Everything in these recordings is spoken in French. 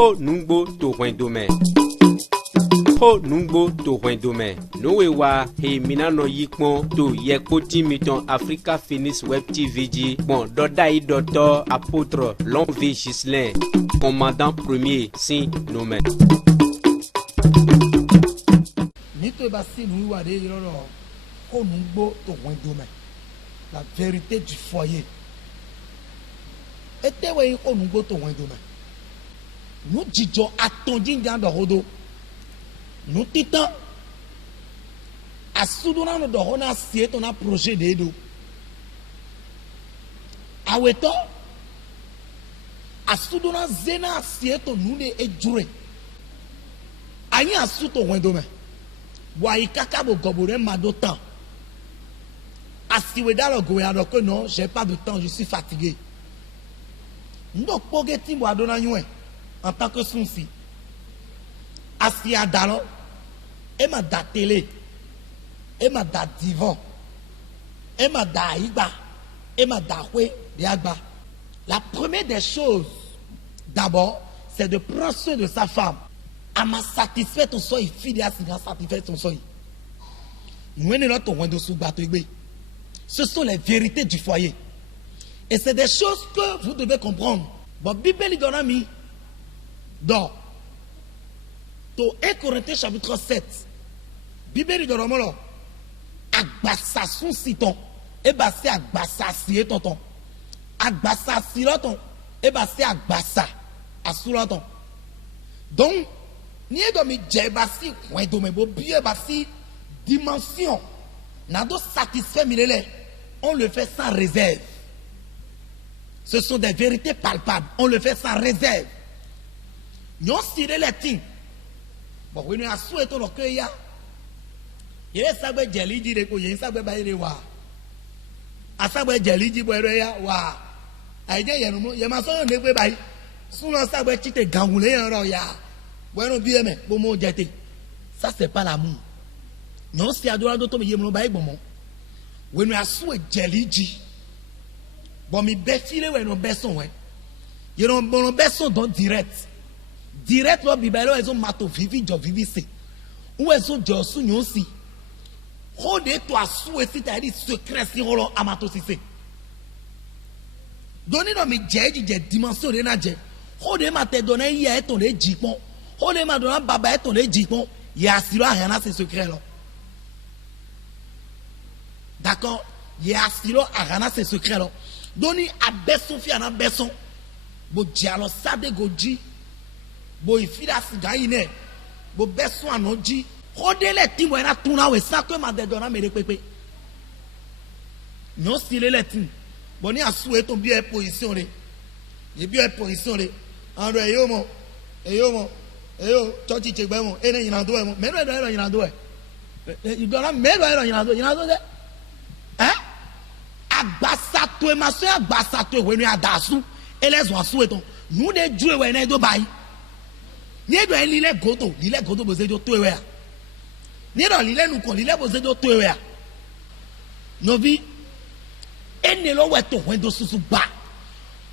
Po nungbo to wendome. Po nungbo to wendome. Nowe wa he minano yikmo to yekoti miton Africa Finis Web TVG. Bon, dodai docteur apôtre Lonvé Gislin, commandant premier, si nommé. Nito basi nous wade yoro ko nungbo to wendome. La vérité du foyer. Et te we ko nungbo to wendome. Nous disons attendu dans le rodo. Nous titans à soudouna nous donnons un siège on a projet de nous. À weto à soudouna zena siège on nous est duré. Aïe à souto wendome. Boaï kaka bo gobore madotan. À siweda le goyado que non j'ai pas de temps je suis fatigué. Nous pogeti bo adona yuen. En tant que souci, assis à Dalon, et m'a da télé, et m'a da divan, et m'a da igba, et m'a da houé de agba. La première des choses, d'abord, c'est de prendre soin de sa femme. À m'a satisfait ton seuil, fidèle à satisfait ton seuil. Nous ne notre point de sous ce sont les vérités du foyer. Et c'est des choses que vous devez comprendre. Bon, Bible donne mis. Donc, to 1 Corinthiens chapitre 7, Bible de Romolo, agbasa son siton, et basé agbasa si tonton, agbasa si l'auton, et basé agbasa à sous l'auton. Donc, ni est domi djebasi, ou domi bo bien basi, dimension, n'a pas satisfait milele, on le fait sans réserve. Ce sont des vérités palpables, on le fait sans réserve. Nous tirons les things. Bon, nous avons souhaité que il y a. Il y a ça, il y a ça, il y a ça, il y a wa. Il y a ma soeur, il y a sous le sabre, tu t'es gangoulé en roya. Bueno, bien, mais bon, mon dieu, ça, c'est pas l'amour. Non, c'est à droite d'autre, mais il y a mon bail, bon. Nous avons souhaité jelly. Bon, mais béfilé, nous baissons, ouais. Il y a un baisson dans direct. Direct lo bibelo ezo mato vivi jo vivi se ou ezo jo su nyon si rode to asu esi ta di secret si rolo amato si se doni no mi je dimension de na je rode ma te donner hier et ton de jipon rode ma donner baba et ton de jipon ya silo rien na ce secret là d'accord ya silo arana ce secret là doni abeson fi ana beson bo dialo sa de goji bo ifida sigaine bo beso anoji rodele timo na tuna we sa ko ma de dona mere pepe no sile le tin bo ni asu e ton bi e position re ye bi e position re ando eyomo eyo church chegbe mo ene yin ando e mo me do yin ando e you dona me do yin ando de agbasa to e ma so agbasa to e we ni adasu elezo asu e ton nu de ju e we na do bai ni do lile goto bozejo to ewe ni do lile nu kon lile bozejo to ewe no vi ene lo we to wendo susu ba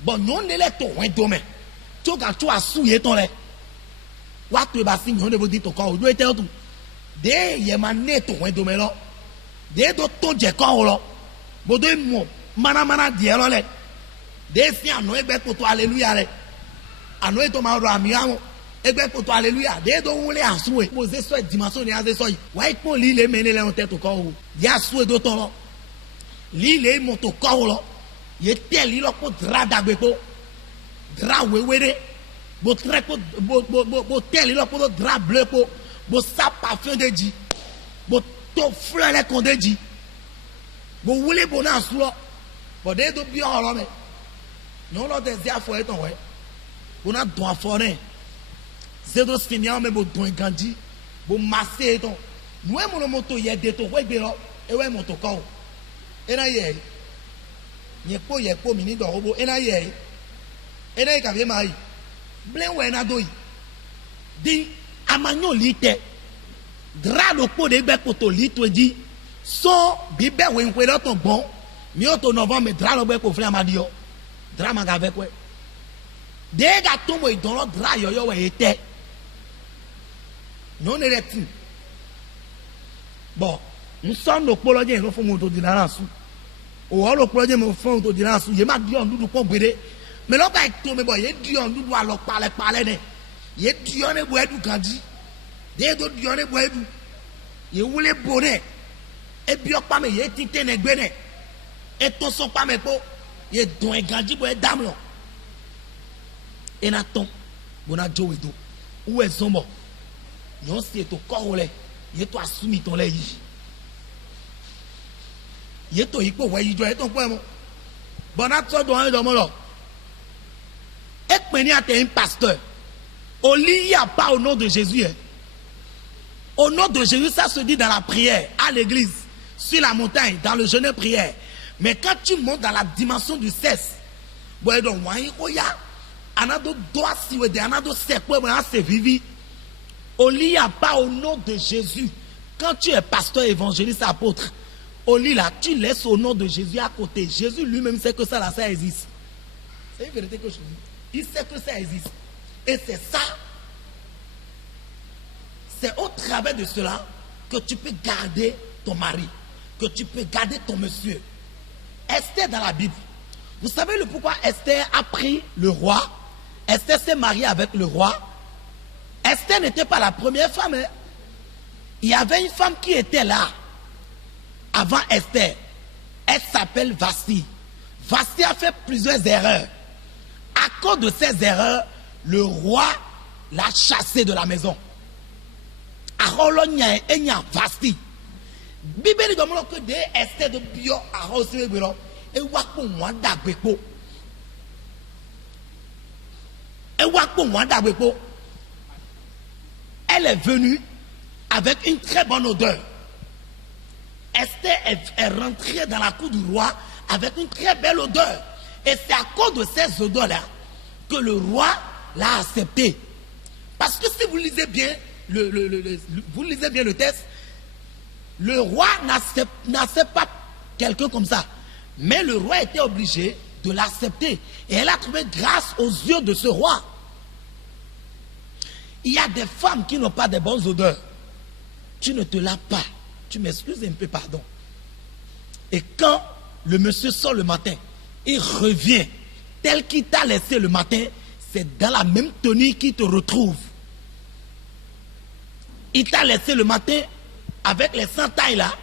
bon no ne le to wendo me to ga to asu ye ton le wa to e ba si nyon de bo di to ko do ete o tu de ye ma ne to wendo me lo de do to je ko lo bo do mo mana di ero le de si anu egbe ko to hallelujah le anu e to ma ro ami awon egbe poto hallelujah de do wule asue mose so dimension ni ase so yi wa ipo li le mene le on teto ko o ya asue do ton lo li le moto ko lo ye tel li lo ko dra dagbe ko dra wewere bo tre ko bo tel li lo ko dra bleu ko bo sa parfum de ji bo to fleur le kon de ji bo wule bo na asu lo bo de do bi oro me non lo de zia fo eton we bo na don afore c'est dos finian mais bon gandi bon massé ton nous mon moto y de to we gbe lo e we moto ko e na ye mini do robo e na ye e na ka be mai blen we na do yi di amanyo lite dra lo po de gbe poto lito di so bi be we nwe lo ton bon mi o to novembre dra lo gbe ko fle amadio dra ma ga ve kwe Dès que tombe dans le drap, yo était. Non, est rectime. Bon, nous sommes nos polonais, nous faisons autodynamique. Ou alors, polonais, nous faisons autodynamique. Il m'a dit, on nous comprend. Mais là, quand il tombe, il dit, on nous doit leur parler. Il dit, on est boire du candy. Des autres, on est boire du. Il voulait bonnet. Et puis, pas mais il est tité nègre. Et ton son pas mais pour. Il est dans un candy pour être dame. Et Nathan, on a Joe et tout. Où est son mort? Non, c'est au corps, il est soumis ton lait. Il est au hippo, il doit être ton point. Bon, à toi, dans un domaine. Et que tu es un pasteur. Au lit, il n'y a pas au nom de Jésus. Au nom de Jésus, ça se dit dans la prière, à l'église, sur la montagne, dans le jeûne prière. Mais quand tu montes dans la dimension du cesse, bon, donc, il y a un autre doigt, si vous avez un autre secteur, c'est vivi. Au lit, il n'y a pas au nom de Jésus. Quand tu es pasteur, évangéliste, apôtre, au lit là, tu laisses au nom de Jésus à côté. Jésus lui-même sait que ça là, ça existe. C'est une vérité que je dis. Il sait que ça existe. Et c'est ça. C'est au travers de cela que tu peux garder ton mari, que tu peux garder ton monsieur. Esther dans la Bible. Vous savez le pourquoi Esther a pris le roi? Esther s'est mariée avec le roi. Esther n'était pas la première femme. Hein. Il y avait une femme qui était là avant Esther. Elle s'appelle Vasti. Vasti a fait plusieurs erreurs. À cause de ces erreurs, le roi l'a chassée de la maison. Arolonia et Vasti. Bible dit que des Esther de bio à Rosebelo et Wapo Wanda Beko. Et Wapo Wanda Beko. Elle est venue avec une très bonne odeur. Esther est rentrée dans la cour du roi avec une très belle odeur. Et c'est à cause de ces odeurs-là que le roi l'a acceptée. Parce que si vous lisez bien le texte, le roi n'accepte pas quelqu'un comme ça. Mais le roi était obligé de l'accepter. Et elle a trouvé grâce aux yeux de ce roi. Il y a des femmes qui n'ont pas de bonnes odeurs. Tu ne te laves pas. Tu m'excuses un peu, pardon. Et quand le monsieur sort le matin, il revient tel qu'il t'a laissé le matin, c'est dans la même tenue qu'il te retrouve. Il t'a laissé le matin avec les centailles là.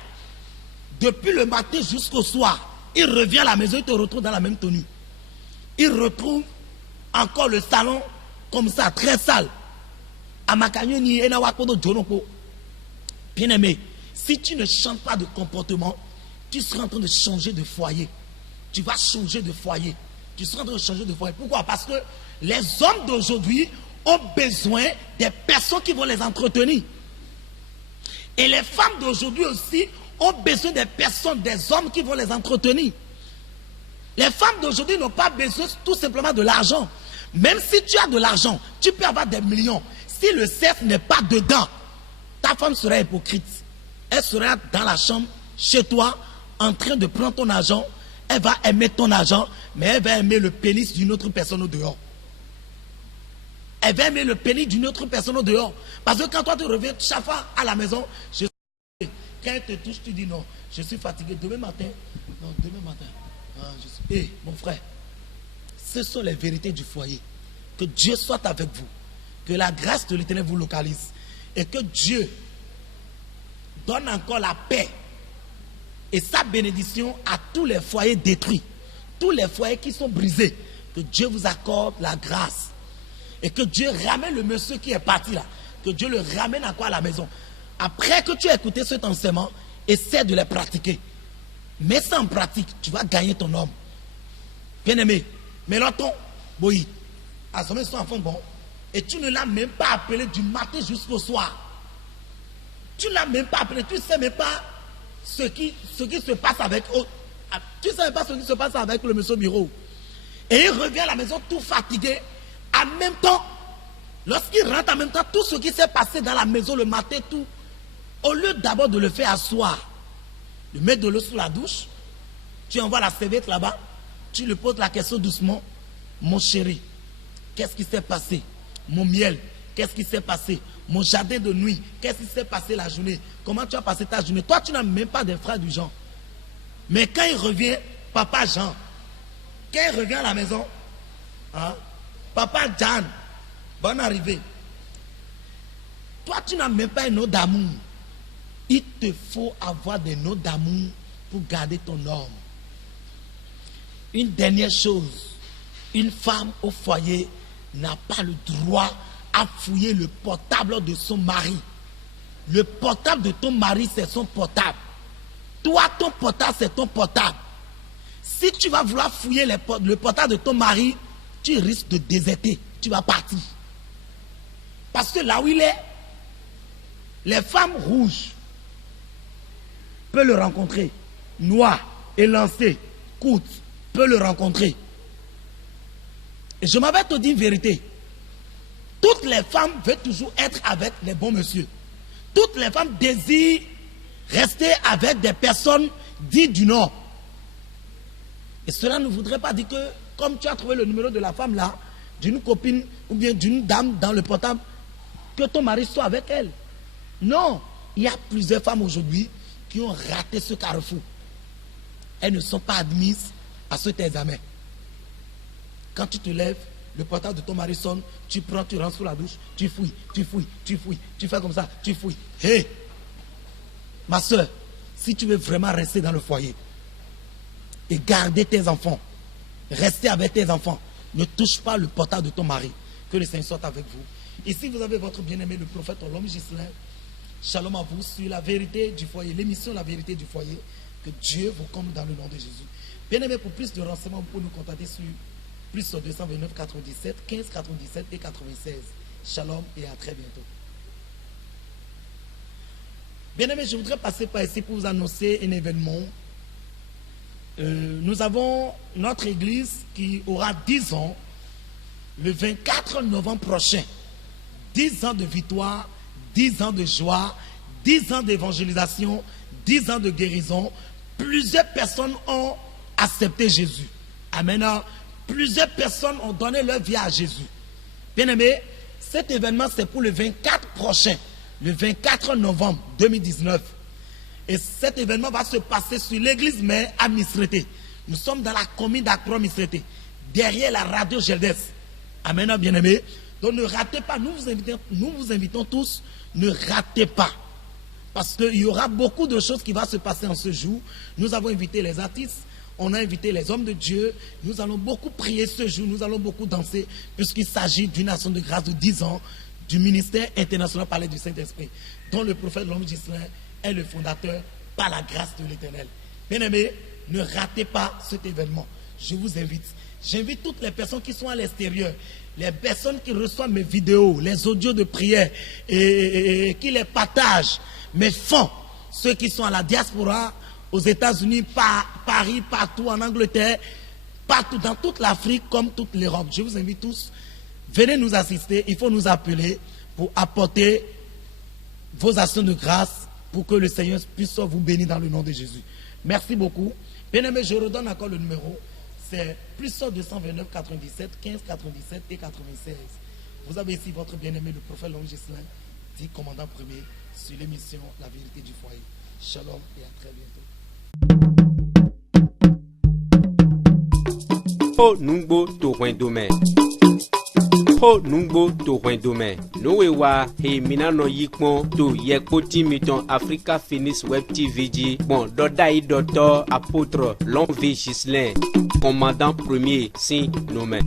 Depuis le matin jusqu'au soir, il revient à la maison, il te retrouve dans la même tenue. Il retrouve encore le salon comme ça, très sale. Bien aimé, si tu ne changes pas de comportement, tu seras en train de changer de foyer. Tu vas changer de foyer. Tu seras en train de changer de foyer. Pourquoi? Parce que les hommes d'aujourd'hui ont besoin des personnes qui vont les entretenir. Et les femmes d'aujourd'hui aussi ont besoin des personnes, des hommes qui vont les entretenir. Les femmes d'aujourd'hui n'ont pas besoin tout simplement de l'argent. Même si tu as de l'argent, tu peux avoir des millions. Si le sexe n'est pas dedans, ta femme sera hypocrite. Elle sera dans la chambre, chez toi, en train de prendre ton argent. Elle va aimer ton argent, mais elle va aimer le pénis d'une autre personne au dehors. Elle va aimer le pénis d'une autre personne au dehors. Parce que quand toi tu reviens chaque fois à la maison, quand elle te touche, tu dis non, je suis fatigué. Demain matin, non, demain matin. Mon frère, ce sont les vérités du foyer. Que Dieu soit avec vous. Que la grâce de l'Éternel vous localise. Et que Dieu donne encore la paix et sa bénédiction à tous les foyers détruits. Tous les foyers qui sont brisés. Que Dieu vous accorde la grâce. Et que Dieu ramène le monsieur qui est parti là. Que Dieu le ramène encore à la maison. Après que tu as écouté cet enseignement, essaie de les pratiquer. Mets ça en pratique, tu vas gagner ton homme. Bien aimé, mais l'autre, boy, à son enfant bon, et tu ne l'as même pas appelé du matin jusqu'au soir. Tu ne l'as même pas appelé, tu ne sais même pas ce qui se passe avec eux. Tu ne sais même pas ce qui se passe avec le monsieur Miro. Et il revient à la maison tout fatigué. En même temps, lorsqu'il rentre en même temps, tout ce qui s'est passé dans la maison le matin, tout, au lieu d'abord de le faire asseoir, de mettre de l'eau sous la douche, tu envoies la serviette là-bas, tu lui poses la question doucement, mon chéri, qu'est-ce qui s'est passé? Mon miel, qu'est-ce qui s'est passé? Mon jardin de nuit, qu'est-ce qui s'est passé la journée? Comment tu as passé ta journée? Toi, tu n'as même pas de frère du Jean. Mais quand il revient, papa Jean, quand il revient à la maison, hein, papa Jean, bonne arrivée. Toi, tu n'as même pas un nom d'amour. Il te faut avoir des noms d'amour pour garder ton homme. Une dernière chose, une femme au foyer n'a pas le droit à fouiller le portable de son mari. Le portable de ton mari, c'est son portable. Toi, ton portable, c'est ton portable. Si tu vas vouloir fouiller le portable de ton mari, tu risques de déserter. Tu vas partir. Parce que là où il est, les femmes rouges peuvent le rencontrer. Noires, élancées, courtes, peuvent le rencontrer. Et je m'avais te dire une vérité. Toutes les femmes veulent toujours être avec les bons messieurs. Toutes les femmes désirent rester avec des personnes dites du Nord. Et cela ne voudrait pas dire que, comme tu as trouvé le numéro de la femme là, d'une copine ou bien d'une dame dans le portable, que ton mari soit avec elle. Non, il y a plusieurs femmes aujourd'hui qui ont raté ce carrefour. Elles ne sont pas admises à cet examen. Quand tu te lèves, le portable de ton mari sonne, tu prends, tu rentres sous la douche, tu fouilles, tu fais comme ça, tu fouilles. Hé, ma soeur, si tu veux vraiment rester dans le foyer et garder tes enfants, rester avec tes enfants, ne touche pas le portable de ton mari. Que le Seigneur soit avec vous. Ici, vous avez votre bien-aimé, le prophète Olom Ghislain. Shalom à vous sur la vérité du foyer, l'émission La vérité du foyer. Que Dieu vous comble dans le nom de Jésus. Bien-aimé, pour plus de renseignements, vous pouvez nous contacter sur plus 229 97 15 97 et 96. Shalom et à très bientôt. Bien-aimé, je voudrais passer par ici pour vous annoncer un événement. Nous avons notre église qui aura 10 ans le 24 novembre prochain. 10 ans de victoire, 10 ans de joie, 10 ans d'évangélisation, 10 ans de guérison. Plusieurs personnes ont accepté Jésus. Amen. Plusieurs personnes ont donné leur vie à Jésus. Bien aimé, cet événement c'est pour le 24 prochain, le 24 novembre 2019. Et cet événement va se passer sur l'église mère à Misrété. Nous sommes dans la commune d'Akron Misrété, derrière la radio Geldes. Amen, bien aimé. Donc ne ratez pas, nous vous invitons tous, ne ratez pas. Parce qu'il y aura beaucoup de choses qui vont se passer en ce jour. Nous avons invité les artistes, on a invité les hommes de Dieu. Nous allons beaucoup prier ce jour, nous allons beaucoup danser, puisqu'il s'agit d'une action de grâce de 10 ans du ministère international Palais du Saint-Esprit, dont le prophète Olom Ghislain est le fondateur par la grâce de l'Éternel. Bien-aimés, ne ratez pas cet événement. Je vous invite. J'invite toutes les personnes qui sont à l'extérieur, les personnes qui reçoivent mes vidéos, les audios de prière et qui les partagent, mes fonds, ceux qui sont à la diaspora, aux États-Unis, Paris, partout en Angleterre, partout dans toute l'Afrique comme toute l'Europe. Je vous invite tous, venez nous assister, il faut nous appeler pour apporter vos actions de grâce pour que le Seigneur puisse vous bénir dans le nom de Jésus. Merci beaucoup. Bien-aimé, je redonne encore le numéro. C'est plus 229 97 15 97 et 96. Vous avez ici votre bien-aimé, le prophète Olom Ghislain, dit commandant premier sur l'émission La vérité du foyer. Shalom et à très bientôt. Ho nungbo to dome. Ho nungbo to dome. Nowewa he minano yikmo to yekoti miton Africa Finis Web TV ji. Bon, dodai docteur apôtre Olom Ghislain, commandant premier, si nommé.